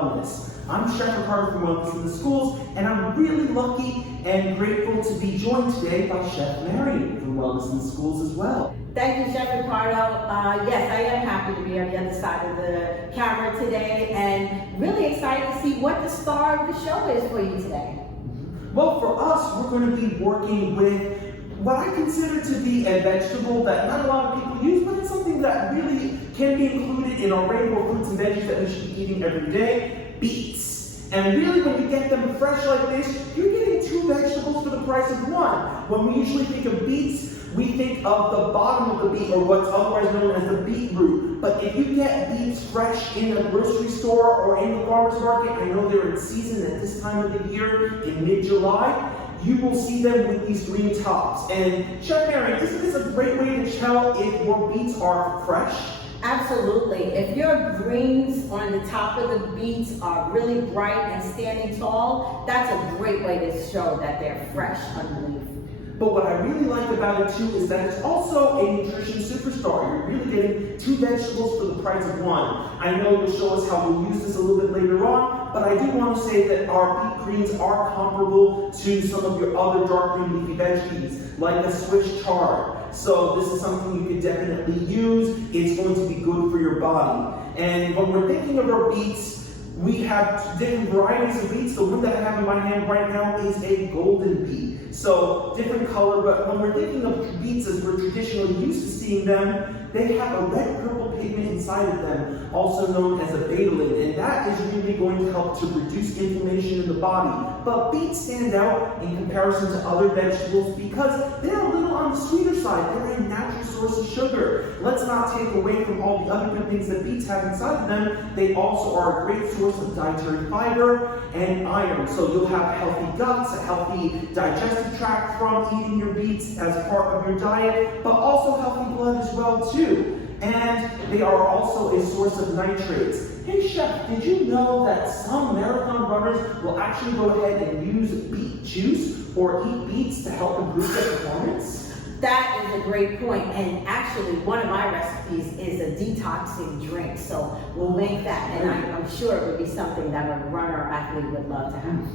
wellness. I'm Chef Ricardo from Wellness in the Schools, and I'm really lucky and grateful to be joined today by Chef Marion from Wellness in the Schools as well. Thank you, Chef Ricardo. Yes, I am happy to be on the other side of the camera today and really excited to see what the star of the show is for you today. Well, for us, we're going to be working with what I consider to be a vegetable that not a lot of people use, but it's something that really can be included in our rainbow fruits and veggies that we should be eating every day, beets. And really, when you get them fresh like this, you're getting 2 vegetables for the price of 1. When we usually think of beets, we think of the bottom of the beet, or what's otherwise known as the beetroot. But if you get beets fresh in a grocery store or in the farmer's market, I know they're in season at this time of the year in mid-July, you will see them with these green tops. And Chef Marion, isn't this a great way to tell if your beets are fresh? Absolutely. If your greens on the top of the beets are really bright and standing tall, that's a great way to show that they're fresh underneath. But what I really like about it too is that it's also a nutrition superstar. You're really getting 2 vegetables for the price of 1. I know you'll show us how we'll use this a little bit later on, but I do want to say that our beet greens are comparable to some of your other dark green leafy veggies, like the Swiss chard. So this is something you could definitely use. It's going to be good for your body. And when we're thinking of our beets, we have different varieties of beets. The one that I have in my hand right now is a golden beet. So different color, but when we're thinking of beets as we're traditionally used to seeing them, they have a red-purple pigment inside of them, also known as a betalain, and that is really going to help to reduce inflammation in the body. But beets stand out in comparison to other vegetables because they're a little on the sweeter side. They're a natural source of sugar. Let's not take away from all the other good things that beets have inside of them. They also are a great source of dietary fiber and iron. So you'll have healthy guts, a healthy digestive tract from eating your beets as part of your diet, but also healthy blood as well too. And they are also a source of nitrates. Hey Chef, did you know that some marathon runners will actually go ahead and use beet juice or eat beets to help improve their performance? That is a great point, and actually one of my recipes is a detoxing drink, so we'll make that, and I'm sure it would be something that a runner or athlete would love to have.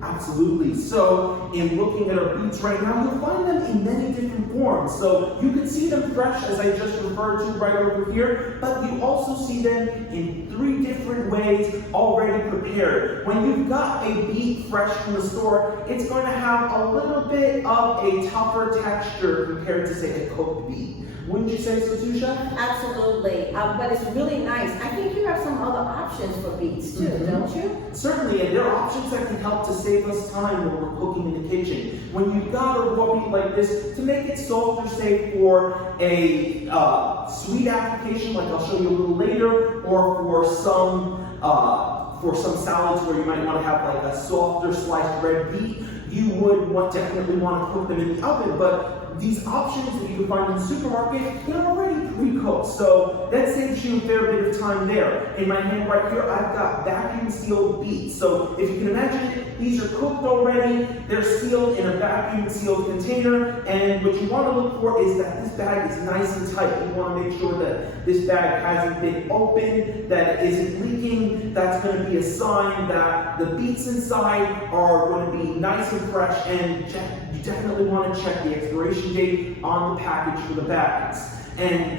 Absolutely. So in looking at our beets right now, you'll find them in many different forms. So you can see them fresh, as I just referred to right over here, but you also see them in 3 different ways already prepared. When you've got a beet fresh from the store, it's going to have a little bit of a tougher texture compared to, say, a cooked beet. Wouldn't you say so too, Chef? Absolutely, but it's really nice. I think you have some other options for beets too, don't you? Certainly, and there are options that can help to save us time when we're cooking in the kitchen. When you've got a raw beet like this, to make it softer, say for a sweet application, like I'll show you a little later, or for some salads where you might want to have like a softer sliced red beet, you would definitely want to cook them in the oven. But these options that you can find in the supermarket, they're already pre-cooked, so that saves you a fair bit of time there. In my hand right here, I've got vacuum sealed beets. So if you can imagine, these are cooked already, they're sealed in a vacuum sealed container, and what you want to look for is that this bag is nice and tight. You want to make sure that this bag hasn't been opened, that it isn't leaking. That's going to be a sign that the beets inside are going to be nice and fresh, and you definitely want to check the expiration date on the package for the bags. And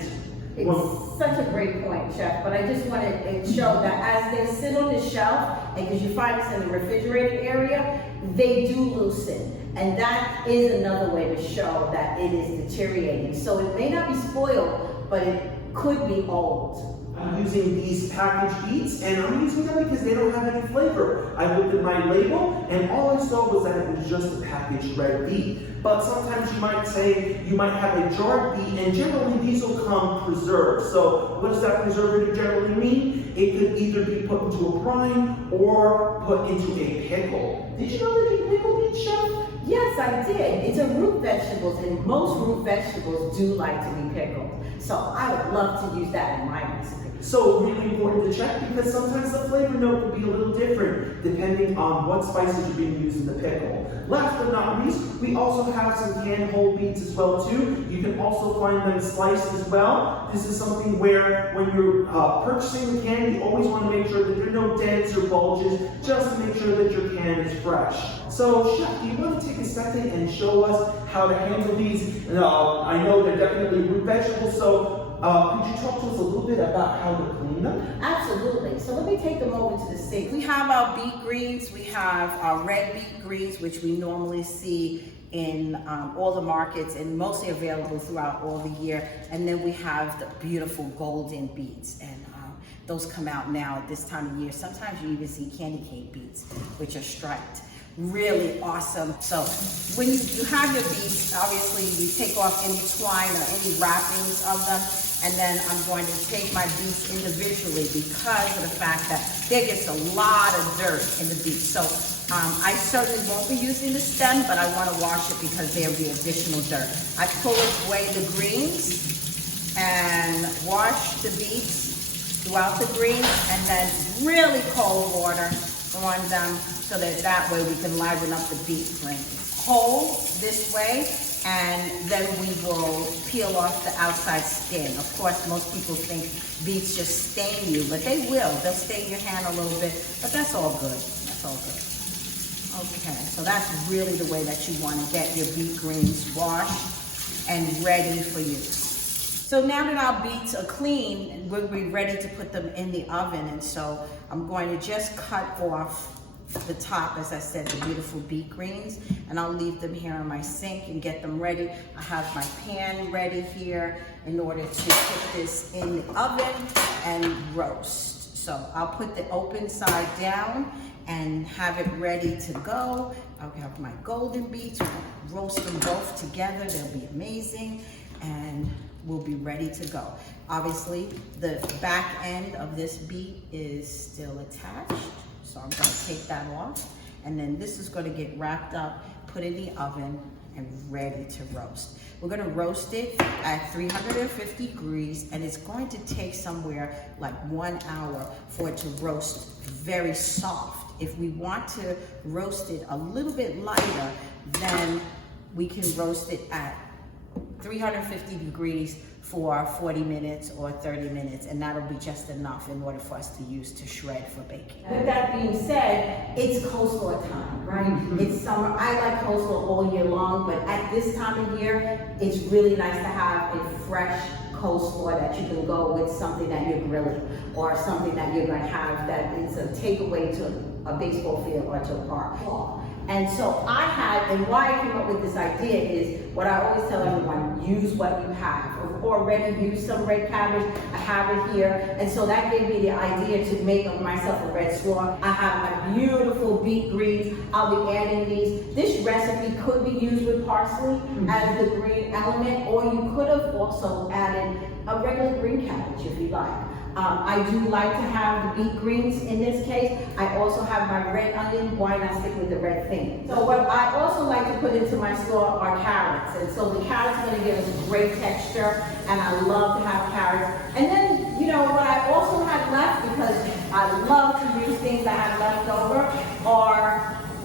it's such a great point, Chef, but I just want to show that as they sit on the shelf, and because you find this in the refrigerated area, they do loosen. And that is another way to show that it is deteriorating. So it may not be spoiled, but it could be old. I'm using these packaged beets, and I'm using them because they don't have any flavor. I looked at my label, and all I saw was that it was just a packaged red beet. But sometimes you might say you might have a jarred beet, and generally these will come preserved. So what does that preservative generally mean? It could either be put into a brine or put into a pickle. Did you know that you can pickle beets, Chef? Yes, I did. It's a root vegetables, and most root vegetables do like to be pickled. So I would love to use that in my recipe. So really important to check because sometimes the flavor note will be a little different depending on what spices are being used in the pickle. Last but not least, we also have some canned whole beets as well too. You can also find them sliced as well. This is something where when you're purchasing the can, you always want to make sure that there are no dents or bulges, just to make sure that your can is fresh. So Chef, do you want to take a second and show us how to handle these? I know they're definitely root vegetables, so could you talk to us a little bit about how to clean them? Absolutely. So let me take them over to the sink. We have our beet greens. We have our red beet greens, which we normally see in all the markets and mostly available throughout all the year. And then we have the beautiful golden beets. And those come out now at this time of year. Sometimes you even see candy cane beets, which are striped. Really awesome. So when you have your beets, obviously you take off any twine or any wrappings of them, and then I'm going to take my beets individually because of the fact that there gets a lot of dirt in the beets. So I certainly won't be using the stem, but I want to wash it because there'll be additional dirt. I pull away the greens and wash the beets throughout the greens, and then really cold water on them so that way we can liven up the beet greens. Whole this way, and then we will peel off the outside skin. Of course, most people think beets just stain you, but they will. They'll stain your hand a little bit, but that's all good. That's all good. Okay, so that's really the way that you want to get your beet greens washed and ready for use. So now that our beets are clean, we'll be ready to put them in the oven. And so I'm going to just cut off the top, as I said, the beautiful beet greens, and I'll leave them here in my sink and get them ready. I have my pan ready here in order to put this in the oven and roast. So I'll put the open side down and have it ready to go. I'll have my golden beets, roast them both together. They'll be amazing, and we'll be ready to go. Obviously, the back end of this beet is still attached, so I'm gonna take that off. And then this is gonna get wrapped up, put in the oven, and ready to roast. We're gonna roast it at 350 degrees, and it's going to take somewhere like 1 hour for it to roast very soft. If we want to roast it a little bit lighter, then we can roast it at 350 degrees for 40 minutes or 30 minutes, and that'll be just enough in order for us to use to shred for baking. With that being said, it's coleslaw time, right? Mm-hmm. It's summer. I like coleslaw all year long, but at this time of year, it's really nice to have a fresh coleslaw that you can go with something that you're grilling or something that you're going to have that is a takeaway to a baseball field or to a park. And so I had, and why I came up with this idea is what I always tell everyone, use what you have. I've already used some red cabbage, I have it here, and so that gave me the idea to make myself a red slaw. I have my beautiful beet greens, I'll be adding these. This recipe could be used with parsley as the green element, or you could have also added a regular green cabbage if you like. I do like to have the beet greens in this case. I also have my red onion. Why not stick with the red thing? So what I also like to put into my slaw are carrots. And so the carrots are going to give us a great texture, and I love to have carrots. And then, you know, what I also had left, because I love to use things I have left over, are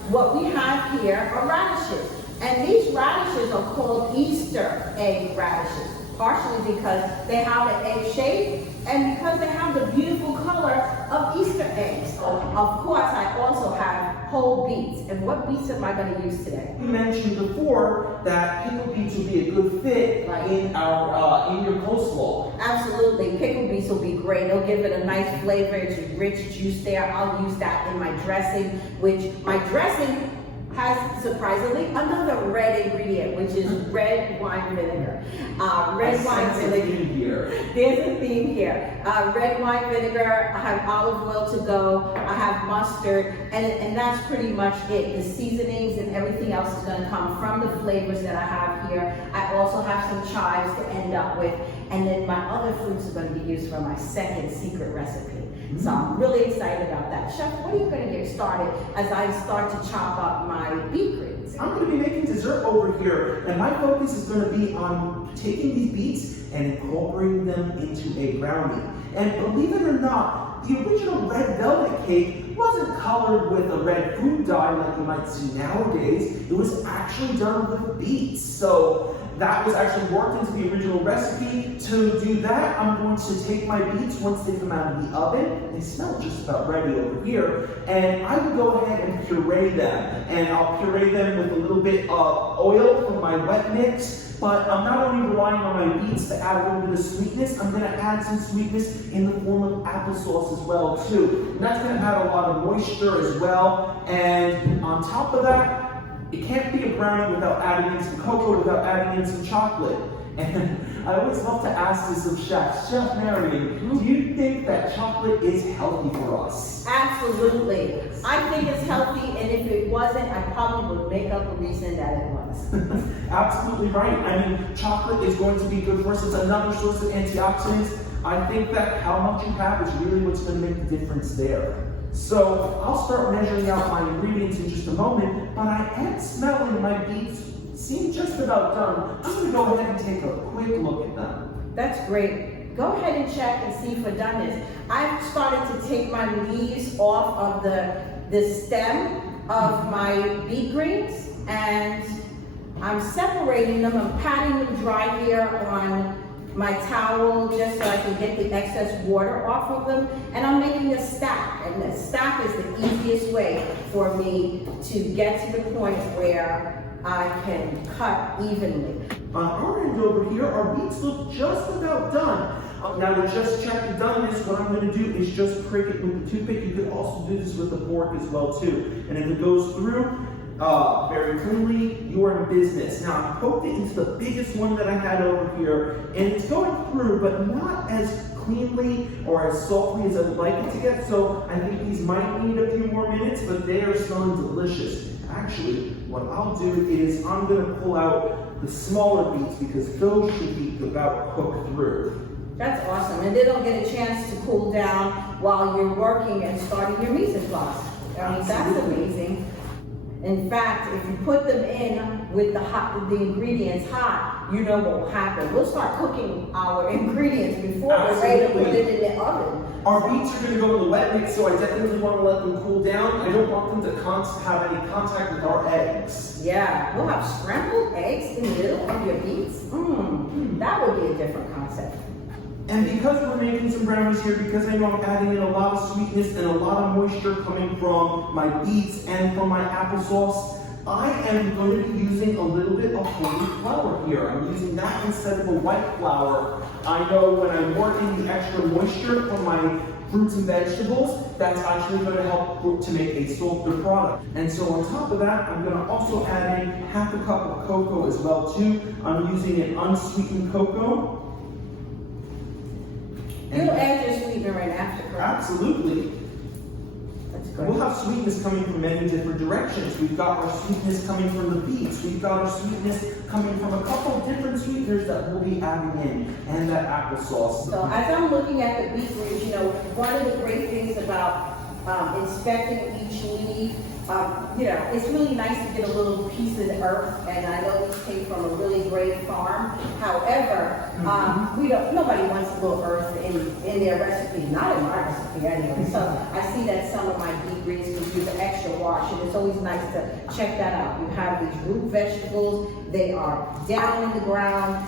what we have here are radishes. And these radishes are called Easter egg radishes, partially because they have an egg shape and because they have the beautiful color of Easter eggs. So, of course, I also have whole beets. And what beets am I going to use today? You mentioned before that pickled beets would be a good fit in your coleslaw. Absolutely. Pickled beets will be great. They'll give it a nice flavor. It's a rich juice there. I'll use that in my dressing, which my dressing has surprisingly another red ingredient, which is red wine vinegar. Red wine vinegar. There's a theme here. Red wine vinegar. I have olive oil to go. I have mustard, and that's pretty much it. The seasonings and everything else is going to come from the flavors that I have here. I also have some chives to end up with, and then my other fruits are going to be used for my second secret recipe. So I'm really excited about that. Chef, what are you going to get started as I start to chop up my beet greens? I'm going to be making dessert over here, and my focus is going to be on taking these beets and incorporating them into a brownie. And believe it or not, the original red velvet cake wasn't colored with a red food dye like you might see nowadays. It was actually done with beets. So that was actually worked into the original recipe. To do that, I'm going to take my beets once they come out of the oven. They smell just about ready over here. And I will go ahead and puree them. And I'll puree them with a little bit of oil from my wet mix. But I'm not only relying on my beets to add a little bit of sweetness, I'm going to add some sweetness in the form of applesauce as well too. And that's going to add a lot of moisture as well. And on top of that, it can't be a brownie without adding in some cocoa, without adding in some chocolate. And I always love to ask this of chefs. Chef Marion, do you think that chocolate is healthy for us? Absolutely. I think it's healthy, and if it wasn't, I probably would make up a reason that it was. Absolutely right. I mean, chocolate is going to be good for us. It's another source of antioxidants. I think that how much you have is really what's going to make the difference there. So I'll start measuring out my ingredients in just a moment, but I am smelling my beets seem just about done. I'm going to go ahead and take a quick look at them. That's great. Go ahead and check and see for doneness. I've started to take my leaves off of the stem of my beet greens, and I'm separating them. I'm patting them dry here on my towel just so I can get the excess water off of them, and I'm making a stack, and the stack is the easiest way for me to get to the point where I can cut evenly. On our end over here, our beets look just about done. Now to just check the doneness, what I'm going to do is just prick it with the toothpick. You could also do this with the fork as well too. And if it goes through very cleanly, you are in business. Now I poked it into the biggest one that I had over here, and it's going through, but not as cleanly or as softly as I'd like it to get. So I think these might need a few more minutes, but they are smelling delicious. Actually, what I'll do is I'm going to pull out the smaller beets because those should be about cooked through. That's awesome, and they don't get a chance to cool down while you're working and starting your mise en place. I mean, that's amazing. In fact, if you put them in with the ingredients hot, you know what will happen. We'll start cooking our ingredients before we're ready to put it in the oven. Our beets are going to go in the wet mix, so I definitely want to let them cool down. I don't want them to have any contact with our eggs. Yeah, we'll have scrambled eggs in the middle of your beets. That would be a different concept. And because we're making some brownies here, because I know I'm adding in a lot of sweetness and a lot of moisture coming from my beets and from my applesauce, I am going to be using a little bit of whole wheat flour here. I'm using that instead of a white flour. I know when I'm working the extra moisture from my fruits and vegetables, that's actually going to help to make a softer product. And so on top of that, I'm going to also add in half a cup of cocoa as well too. I'm using an unsweetened cocoa. You'll add your sweetener right after, correct? Absolutely. That's great. We'll have sweetness coming from many different directions. We've got our sweetness coming from the beets. We've got our sweetness coming from a couple of different sweeteners that we'll be adding in, and that applesauce. So as I'm looking at the beet greens, you know, one of the great things about inspecting each leaf, you know, it's really nice to get a little piece of the earth, and I know these came from a really great farm. However, nobody wants a little earth in their recipe, not in my recipe anyway. So I see that some of my beet greens can use an extra wash, and it's always nice to check that out. You have these root vegetables, they are down in the ground,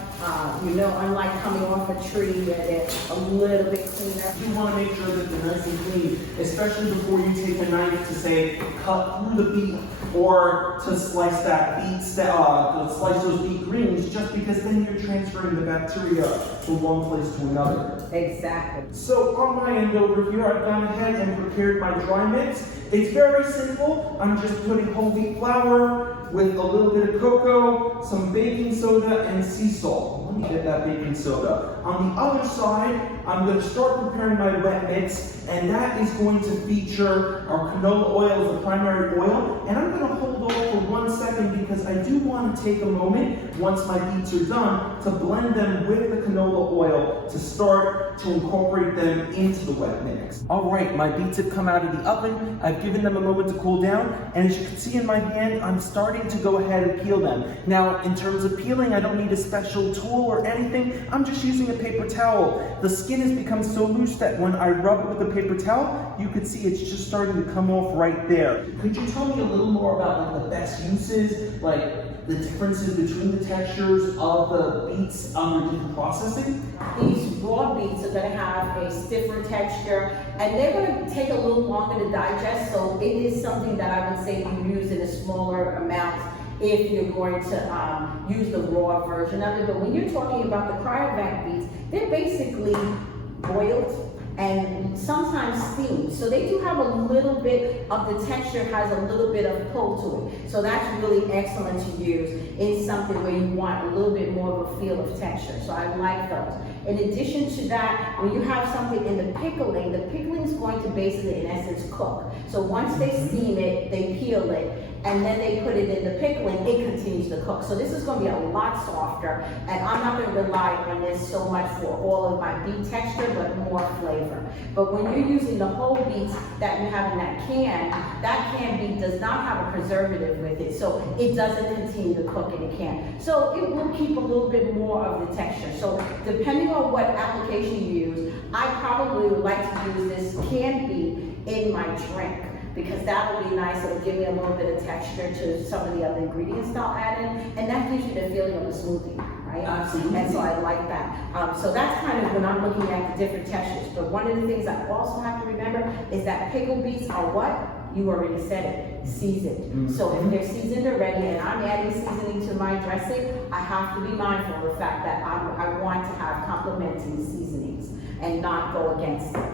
you know, unlike coming off a tree where they're a little bit cleaner. You want to make sure that they're nice and clean, especially before you take a knife to say, cut through the beet, or to slice that beet, to slice those beet greens, just because then you're transferring the bacteria from one place to another. Exactly. So on my end over here, I've gone ahead and prepared my dry mix. It's very simple. I'm just putting whole wheat flour with a little bit of cocoa, some baking soda, and sea salt. Let me get that baking soda. On the other side, I'm going to start preparing my wet mix, and that is going to feature our canola oil as the primary oil. And I'm going to hold off for 1 second because I do want to take a moment, once my beets are done, to blend them with the canola oil to start to incorporate them into the wet mix. All right, my beets have come out of the oven. I've given them a moment to cool down, and as you can see in my hand, I'm starting to go ahead and peel them. Now, in terms of peeling, I don't need a special tool or anything. I'm just using a paper towel. The skin has become so loose that when I rub it with a paper towel, you can see it's just starting to come off right there. Could you tell me a little more about like the best uses, like the differences between the textures of the beets under different processing? These raw beets are going to have a stiffer texture, and they're going to take a little longer to digest, so it is something that I would say you use in a smaller amount if you're going to use the raw version of it. But when you're talking about the cryovac beets, they're basically boiled and sometimes steamed. So they do have a little bit of the texture, has a little bit of pull to it. So that's really excellent to use in something where you want a little bit more of a feel of texture. So I like those. In addition to that, when you have something in the pickling is going to basically, in essence, cook. So once they steam it, they peel it, and then they put it in the pickling, it continues to cook. So this is going to be a lot softer, and I'm not going to rely on this so much for all of my beet texture, but more flavor. But when you're using the whole beets that you have in that canned beet does not have a preservative with it, so it doesn't continue to cook in the can. So it will keep a little bit more of the texture. So depending on what application you use, I probably would like to use this canned beet in my drink, because that would be nice. It'll give me a little bit of texture to some of the other ingredients that I'll add in, and that gives you the feeling of a smoothie, right? Absolutely. And so I like that. So that's kind of when I'm looking at the different textures. But one of the things I also have to remember is that pickled beets are what? You already said it, seasoned. So if they're seasoned already and I'm adding seasoning to my dressing, I have to be mindful of the fact that I want to have complementing seasonings and not go against it.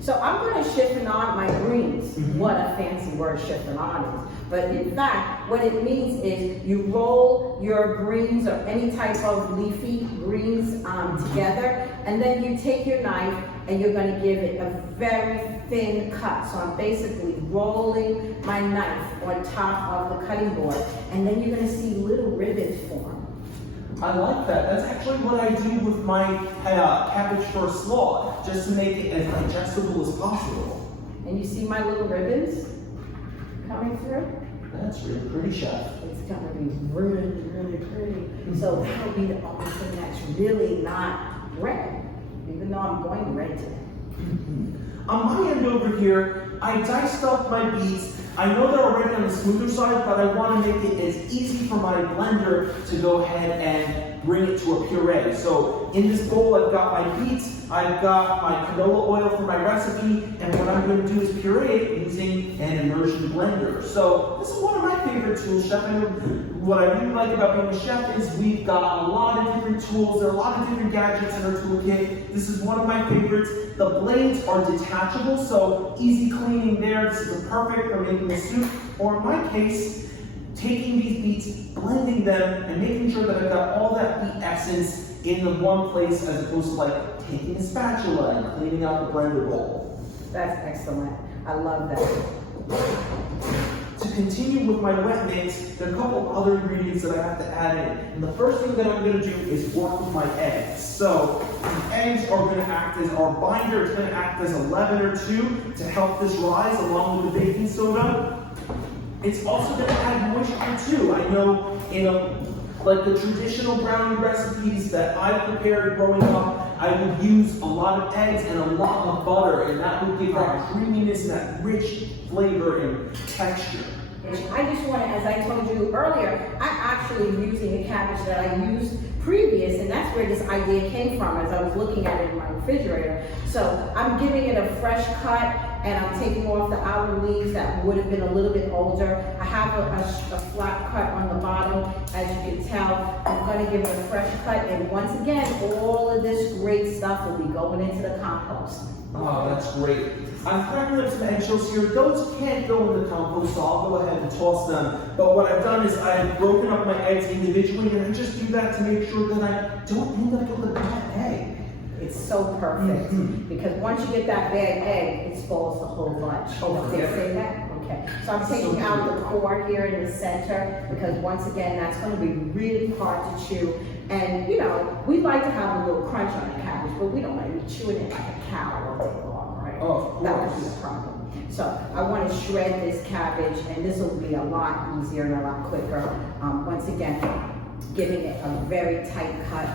So I'm going to chiffonade my greens. What a fancy word chiffonade is. But in fact, what it means is you roll your greens or any type of leafy greens together, and then you take your knife and you're going to give it a very thin cut. So I'm basically rolling my knife on top of the cutting board, and then you're going to see little ribbons form. I like that. That's actually what I do with my cabbage for slaw, just to make it as digestible as possible. And you see my little ribbons coming through? That's really pretty, Chef. It's gonna be really, really pretty. So that'll be the only thing that's really not red, even though I'm going red today. On my end over here, I diced up my beets. I know they're already on the smoother side, but I want to make it as easy for my blender to go ahead and bring it to a puree. So in this bowl, I've got my beets, I've got my canola oil for my recipe, and what I'm going to do is puree it using an immersion blender. So this is one of my favorite tools, Chef. I know what I really like about being a chef is we've got a lot of different tools, there are a lot of different gadgets in our toolkit. This is one of my favorites. The blades are detachable, so easy cleaning there. This is perfect for making a soup, or in my case, taking these beets, blending them, and making sure that I've got all that beet essence in the one place, as opposed to like taking a spatula and cleaning out the blender bowl. That's excellent. I love that. To continue with my wet mix, there are a couple other ingredients that I have to add in. And the first thing that I'm going to do is work with my eggs. So the eggs are going to act as our binder. It's going to act as a leavener too to help this rise along with the baking soda. It's also going to add moisture too. I know like the traditional brownie recipes that I prepared growing up, I would use a lot of eggs and a lot of butter, and that would give that creaminess and that rich flavor and texture. I just want to, as I told you earlier, I'm actually using a cabbage that I used previous, and that's where this idea came from as I was looking at it in my refrigerator. So I'm giving it a fresh cut, and I'm taking off the outer leaves that would have been a little bit older. I have a flat cut on the bottom, as you can tell. I'm going to give it a fresh cut, and once again, all of this great stuff will be going into the compost. Oh, that's great. I'm cracking up some eggshells here. Those can't go in the compost, so I'll go ahead and toss them. But what I've done is I've broken up my eggs individually, and I just do that to make sure that I don't end up with a bad egg. It's so perfect, because once you get that bad egg, it spoils the whole bunch. Oh, Did I yeah. say that? Okay. So I'm taking out the core here in the center, because once again, that's going to be really hard to chew. And you know, we like to have a little crunch on the cabbage, but we don't want to be chewing it like a cow all day long, right? Oh, that would be a problem. So I want to shred this cabbage, and this will be a lot easier and a lot quicker. Once again, giving it a very tight cut.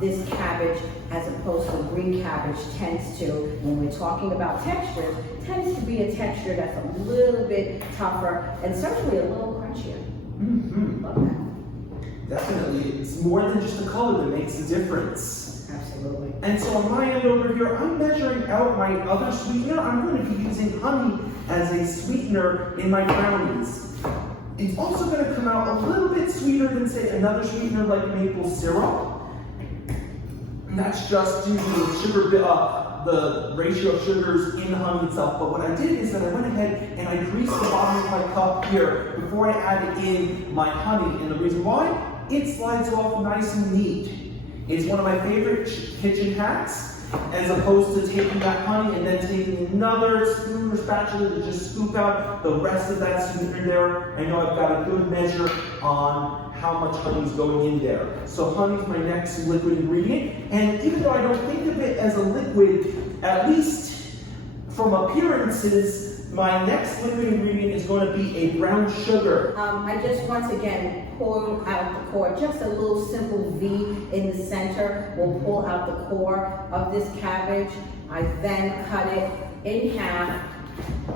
This cabbage, as opposed to green cabbage, tends to, when we're talking about textures, tends to be a texture that's a little bit tougher and certainly a little crunchier. Mm-hmm. Love that. Definitely, it's more than just the color that makes a difference. Absolutely. And so on my end over here, I'm measuring out my other sweetener. I'm going to be using honey as a sweetener in my brownies. It's also going to come out a little bit sweeter than, say, another sweetener like maple syrup. And that's just due to the sugar, the ratio of sugars in the honey itself. But what I did is that I went ahead and I greased the bottom of my cup here before I added in my honey. And the reason why? It slides off nice and neat. It's one of my favorite kitchen hacks, as opposed to taking that honey and then taking another spoon or spatula to just scoop out the rest of that sweetener there. I know I've got a good measure on how much honey is going in there. So honey is my next liquid ingredient, and even though I don't think of it as a liquid, at least from appearances, my next liquid ingredient is going to be a brown sugar. I just once again pour out the core, just a little simple V in the center will pull out the core of this cabbage. I then cut it in half.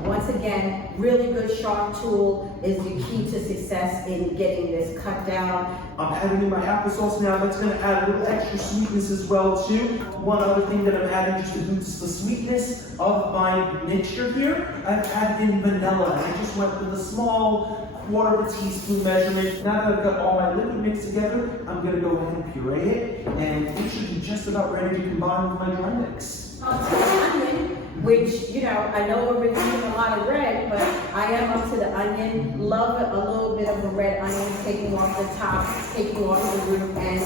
Once again, really good sharp tool is the key to success in getting this cut down. I'm adding in my applesauce now. That's going to add a little extra sweetness as well too. One other thing that I'm adding just to boost the sweetness of my mixture here, I've added in vanilla. And I just went with a small quarter of a teaspoon measurement. Now that I've got all my liquid mixed together, I'm going to go ahead and puree it, and it should be just about ready to combine with my dry mix. Onion, which, you know, I know we're reviewing a lot of red, but I am up to the onion. Love a little bit of a red onion, taking off the top, taking off the root end.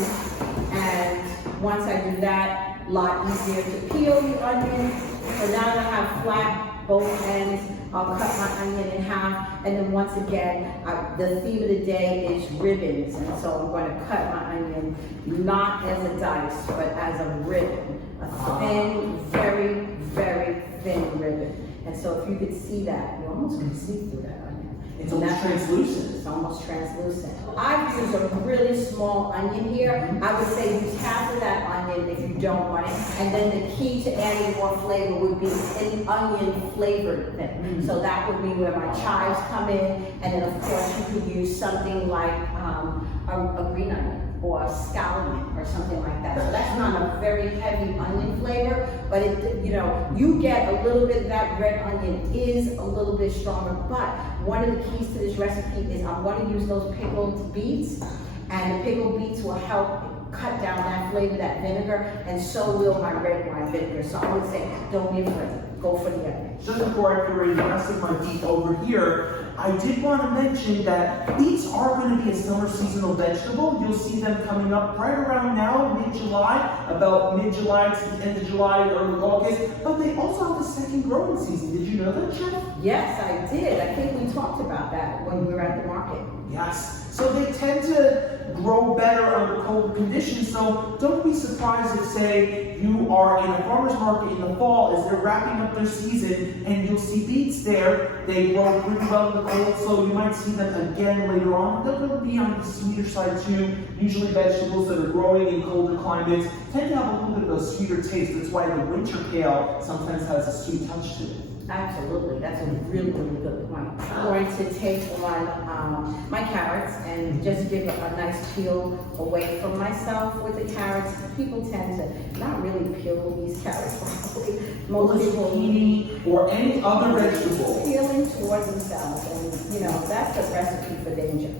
And once I do that, a lot easier to peel the onion. So now that I have flat both ends, I'll cut my onion in half. And then once again, the theme of the day is ribbons. And so I'm going to cut my onion not as a dice, but as a ribbon. A thin, very, very thin ribbon. And so if you could see that, you almost can see through that onion. It's almost translucent. It's almost translucent. I've used a really small onion here. I would say use half of that onion if you don't want it. And then the key to adding more flavor would be an onion flavored thing. So that would be where my chives come in. And then of course you could use something like a green onion or a scallion or something like that. So that's not a very heavy onion flavor, but it, you know, you get a little bit of that red onion is a little bit stronger. But one of the keys to this recipe is I'm going to use those pickled beets, and the pickled beets will help cut down that flavor, that vinegar, and so will my red wine vinegar. So I would say, don't be afraid, go for the onion. Just before I puree the rest of my beet over here, I did want to mention that beets are going to be a summer seasonal vegetable. You'll see them coming up right around now, mid-July, about mid-July to the end of July, early August. But they also have a second growing season. Did you know that, Chef? Yes, I did. I think we talked about that when we were at the market. Yes. So they tend to grow better under cold conditions. So don't be surprised if, say, you are in a farmer's market in the fall as they're wrapping up their season and you'll see beets there. They grow pretty well in the cold, so you might see them again later on. They're going to be on the sweeter side too. Usually vegetables that are growing in colder climates tend to have a little bit of a sweeter taste. That's why the winter kale sometimes has a sweet touch to it. Absolutely, that's a really, really good point. I'm going to take on my carrots and just give a nice peel away from myself with the carrots. People tend to not really peel these carrots properly. Most people zucchini or any other vegetable. Peeling towards themselves, and you know, that's the recipe for danger.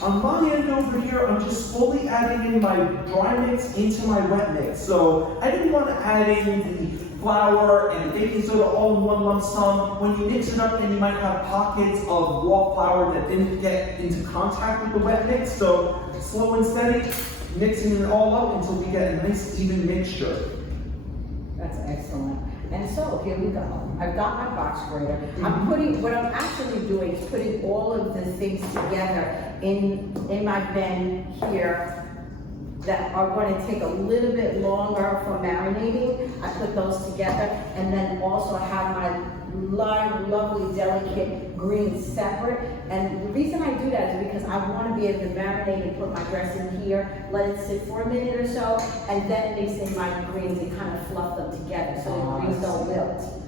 On my end over here, I'm just slowly adding in my dry mix into my wet mix. So I didn't want to add in the flour and baking soda all in one lump sum. When you mix it up, then you might have pockets of raw flour that didn't get into contact with the wet mix. So slow and steady, mixing it all up until we get a nice even mixture. That's excellent. And so here we go. I've got my box grater. I'm putting, what I'm actually doing is putting all of the things together in my bin here that are going to take a little bit longer for marinating. I put those together, and then also have lovely, delicate greens separate. And the reason I do that is because I want to be able to marinate and put my dressing here, let it sit for a minute or so, and then mix in my greens and kind of fluff them together so the greens don't wilt.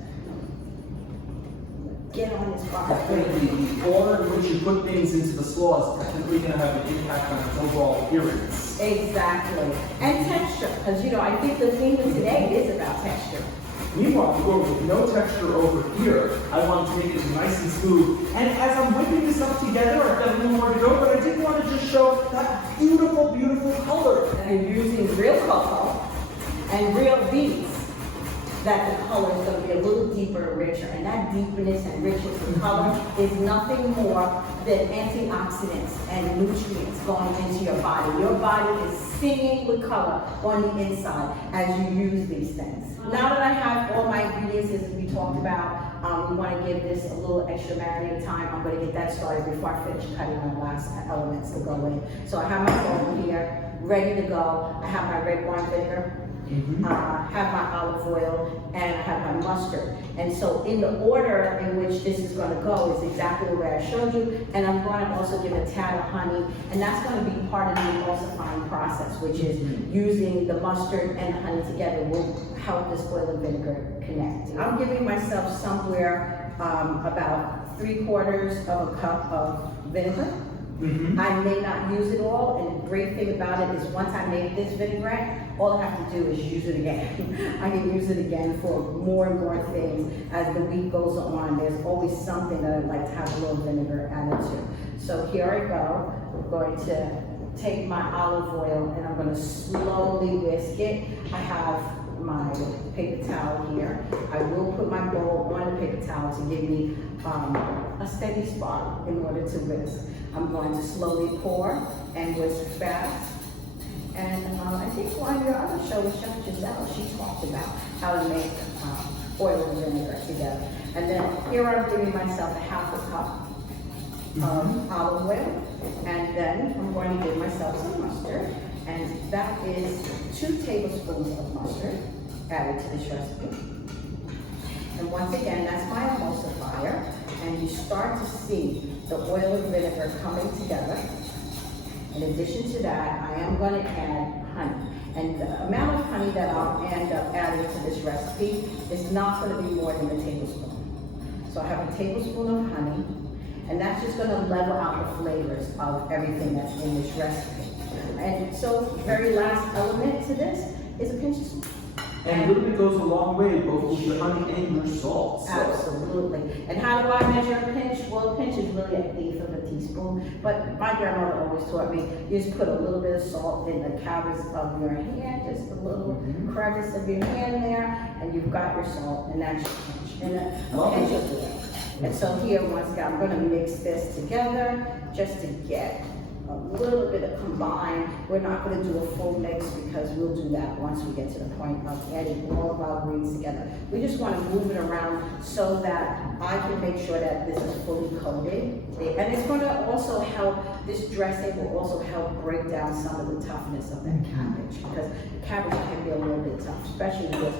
Get on this box. Definitely, the order in which you put things into the slaw is definitely going to have an impact on its overall appearance. Exactly. And texture, because I think the theme of today is about texture. Meanwhile, we go with no texture over here. I want to make it nice and smooth. And as I'm whipping this up together, I've got a little more to go, but I did want to just show that beautiful, beautiful color. And using real cocoa and real beets, that the color is going to be a little deeper and richer. And that deepness and richness of color is nothing more than antioxidants and nutrients going into your body. Your body is singing with color on the inside as you use these things. Now that I have all my ingredients, as we talked about, we want to give this a little extra marinating time. I'm going to get that started before I finish cutting my last elements to go in. So I have my salt here, ready to go. I have my red wine vinegar. I have my olive oil, and I have my mustard. And so in the order in which this is going to go is exactly the way I showed you. And I'm going to also give a tad of honey, and that's going to be part of the emulsifying process, which is using the mustard and the honey together will help this oil and vinegar connect. I'm giving myself somewhere about 3/4 of a cup of vinegar. I may not use it all, and the great thing about it is once I make this vinaigrette, all I have to do is use it again. I can use it again for more and more things. As the week goes on, there's always something that I'd like to have a little vinegar added to. So here I go. I'm going to take my olive oil and I'm going to slowly whisk it. I have my paper towel here. I will put my bowl on the paper towel to give me a steady spot in order to whisk. I'm going to slowly pour and whisk fast. And I think on your other show with Chef Giselle, she talked about how to make oil and vinegar together. And then here I'm giving myself a 1/2 cup of olive oil. And then I'm going to give myself some mustard. And that is 2 tablespoons of mustard added to this recipe. And once again, that's my emulsifier. And you start to see the oil and vinegar coming together. In addition to that, I am going to add honey. And the amount of honey that I'll end up adding to this recipe is not going to be more than a tablespoon. So I have a tablespoon of honey, and that's just going to level out the flavors of everything that's in this recipe. And so the very last element to this is a pinch of salt. And a little bit goes a long way, both with your honey and your salt. So. Absolutely. And how do I measure a pinch? Well, a pinch is really 1/8 of a teaspoon. But my grandmother always taught me, you just put a little bit of salt in the crevice of your hand, just a little crevice of your hand there, and you've got your salt, and that's your pinch. And a pinch of it. And so here, once again, I'm going to mix this together just to get a little bit of combined. We're not going to do a full mix because we'll do that once we get to the point of adding all of our greens together. We just want to move it around so that I can make sure that this is fully coated. And it's going to also help, this dressing will also help break down some of the toughness of that cabbage, because cabbage can be a little bit tough, especially with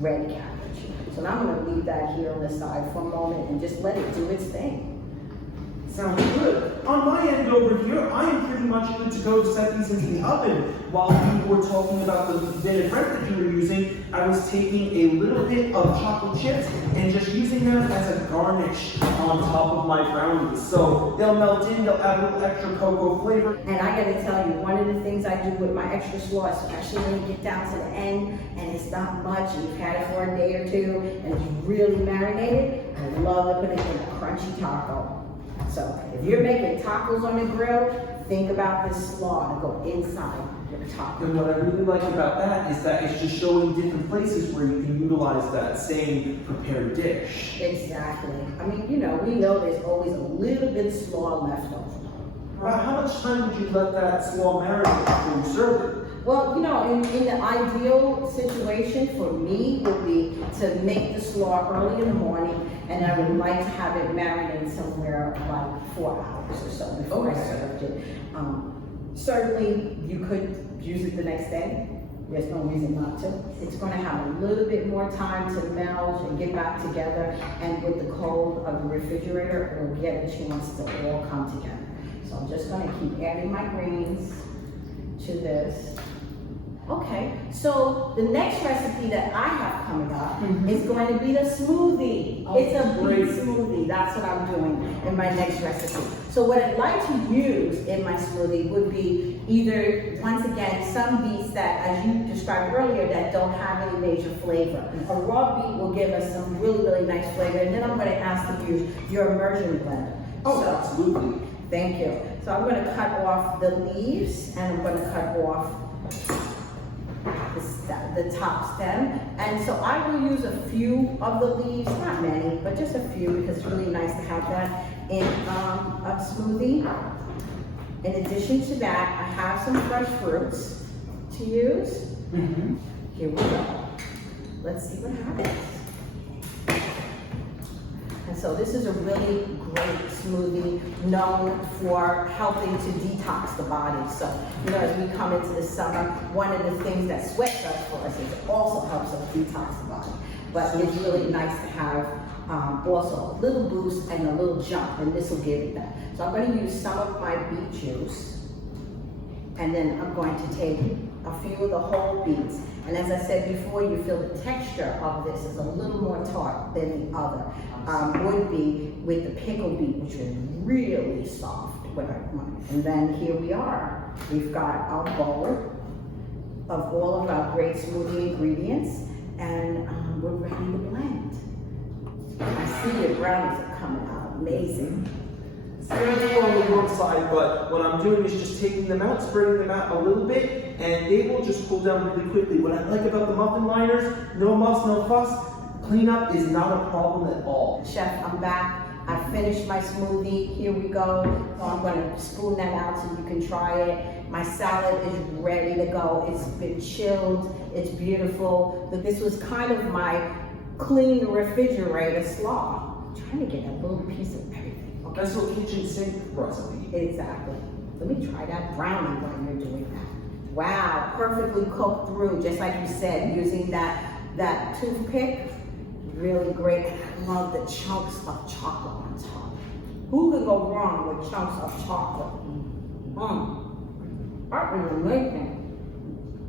red cabbage. So now I'm going to leave that here on the side for a moment and just let it do its thing. Sounds good. On my end over here, I am pretty much good to go to set these into the oven. While you were talking about the vinaigrette that you were using, I was taking a little bit of chocolate chips and just using them as a garnish on top of my brownies. So they'll melt in, they'll add a little extra cocoa flavor. And I gotta tell you, one of the things I do with my extra slaw, especially when you get down to the end and it's not much, and you've had it for a day or two, and it's really marinated, I love to put it in a crunchy taco. So if you're making tacos on the grill, think about this slaw to go inside your taco. And what I really like about that is that it's just showing different places where you can utilize that same prepared dish. Exactly. I mean, we know there's always a little bit of slaw left over. How much time would you let that slaw marinate before you serve it? Well, in the ideal situation for me would be to make the slaw early in the morning, and I would like to have it marinated somewhere like 4 hours or so before I served it. Certainly, you could use it the next day. There's no reason not to. It's gonna have a little bit more time to meld and get back together, and with the cold of the refrigerator, it'll get a chance to all come together. So I'm just gonna keep adding my greens to this. Okay, so the next recipe that I have coming up is going to be the smoothie. Oh, It's a great. beet smoothie. That's what I'm doing in my next recipe. So what I'd like to use in my smoothie would be either, once again, some beets that, as you described earlier, that don't have any major flavor. A raw beet will give us some really, really nice flavor, and then I'm going to ask to use your immersion blender. Oh, So- absolutely. Thank you. So I'm going to cut off the leaves, and I'm going to cut off the top stem. And so I will use a few of the leaves, not many, but just a few, because it's really nice to have that in a smoothie. In addition to that, I have some fresh fruits to use. Here we go. Let's see what happens. And so this is a really great smoothie known for helping to detox the body. So, you know, as we come into the summer, one of the things that sweat does for us is it also helps us detox the body. But it's really nice to have also a little boost and a little jump, and this will give it that. So I'm going to use some of my beet juice, and then I'm going to take a few of the whole beets. And as I said before, you feel the texture of this is a little more tart than the other would be with the pickled beet, which is really soft when I want. And then here we are. We've got our bowl of all of our great smoothie ingredients, and we're ready to blend. I see your brownies are coming out amazing. They're a little on the warm side, but what I'm doing is just taking them out, spreading them out a little bit, and they will just cool down really quickly. What I like about the muffin liners, no muss, no fuss, cleanup is not a problem at all. Chef, I'm back. I finished my smoothie. Here we go. So I'm going to spoon that out so you can try it. My salad is ready to go. It's been chilled. It's beautiful. But this was kind of my clean refrigerator slaw. I'm trying to get a little piece of everything. Okay. Nice little kitchen sink recipe. Exactly. Let me try that brownie while you're doing that. Wow, perfectly cooked through, just like you said, using that toothpick. Really great. I love the chunks of chocolate on top. Who could go wrong with chunks of chocolate? That is amazing.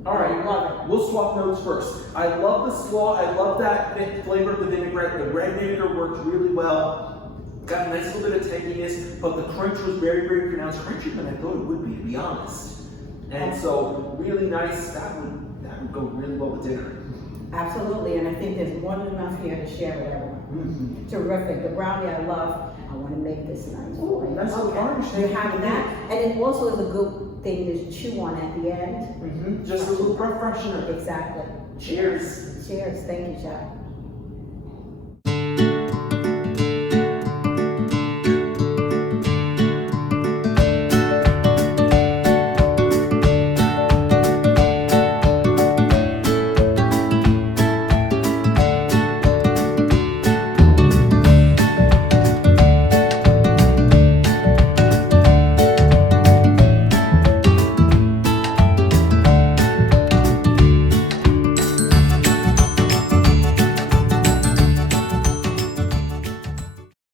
All right, I love it. we'll swap notes first. I love the slaw. I love that flavor of the vinaigrette. The red vinegar worked really well. Got a nice little bit of tanginess, but the crunch was very, very pronounced. Crunchier than I thought it would be, to be honest. And so, really nice. That would go really well with dinner. Absolutely, and I think there's more than enough here to share with everyone. Terrific. The brownie I love. I want to make this nice. Ooh, nice little garnish. You have that, and it also is a good thing to chew on at the end. Just a little breath freshener. Exactly. Cheers. Cheers. Thank you, Chef.